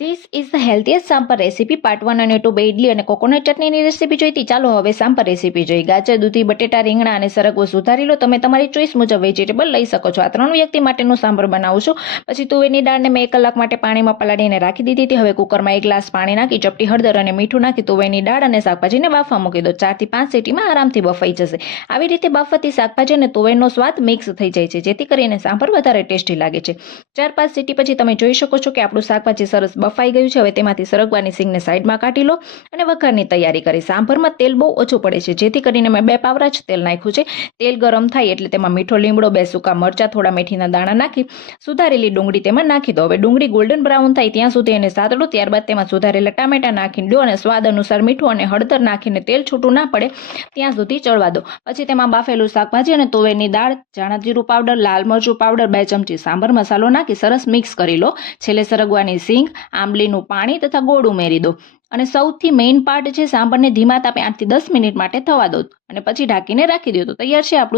This is the healthiest sambar recipe part 1 અને 2 બે ઇડલી અને કોકોનટ ચટણીની રેસીપી જોઈતી. ચાલો હવે સાંભાર રેસીપી જોઈ. ગાજર, દૂધી, બટેટા, રીંગણા અને સરગવો સુધારી લો. તમે તમારી ચોઈસ મુજબ વેજીટેબલ લઈ શકો છો. આ 3 વ્યક્તિ માટેનું સાંભાર બનાવું છું. પછી તુવેરની દાળને મેં 1 કલાક માટે પાણીમાં પલાળીને રાખી દીધી હતી. હવે કુકરમાં 1 ગ્લાસ પાણી નાખી ચપટી હળદર અને મીઠું નાખી તુવેરની દાળ અને શાકભાજીને બાફવા મૂકી દો. 4 થી 5 સીટીમાં આરામથી બફાઈ જશે. આવી રીતે બાફવાથી શાકભાજી અને તુવેરનો સ્વાદ મિક્સ થઈ જાય છે, જેથી કરીને સાંભાર વધારે ટેસ્ટી લાગે છે. 4-5 સીટી પછી તમે જોઈ શકો છો કે આપણું શાકભાજી સરસ બફાઈ ગયું છે. હવે તેમાંથી સરગવાની સિંગને સાઈડમાં કાઢી લો અને વઘારની તૈયારી કરી. સાંભારમાં તેલ બહુ ઓછું પડે છે, જેથી કરીને મેં 2 પાવરા જ તેલ નાખ્યું છે. તેલ ગરમ થાય એટલે તેમાં મીઠો લીમડો, 2 સૂકા મરચાં, થોડા મેથીના દાણા નાખી સુધારેલી ડુંગળી તેમાં નાખી દો. હવે ડુંગળી ગોલ્ડન બ્રાઉન થાય ત્યાં સુધી એને સાતડો. ત્યારબાદ તેમાં સુધારેલા ટામેટા નાખી દો અને સ્વાદ અનુસાર મીઠું અને હળદર નાખીને તેલ છૂટું ના પડે ત્યાં સુધી ચડવા દો. પછી તેમાં બાફેલું શાકભાજી અને તુવેરની દાળ, ધાણા જીરું પાવડર, લાલ મરચું પાવડર, 2 ચમચી સાંભાર મસાલો નાખી સરસ મિક્સ કરી લો. છેલ્લે સરગવાની સિંગ, આંબલીનું પાણી તથા ગોળ ઉમેરી દો અને સૌથી મેઇન પાર્ટ છે સાંભારને ધીમા તાપે 8 થી 10 મિનિટ માટે થવા દો અને પછી ઢાંકીને રાખી દો. તો તૈયાર છે આપણું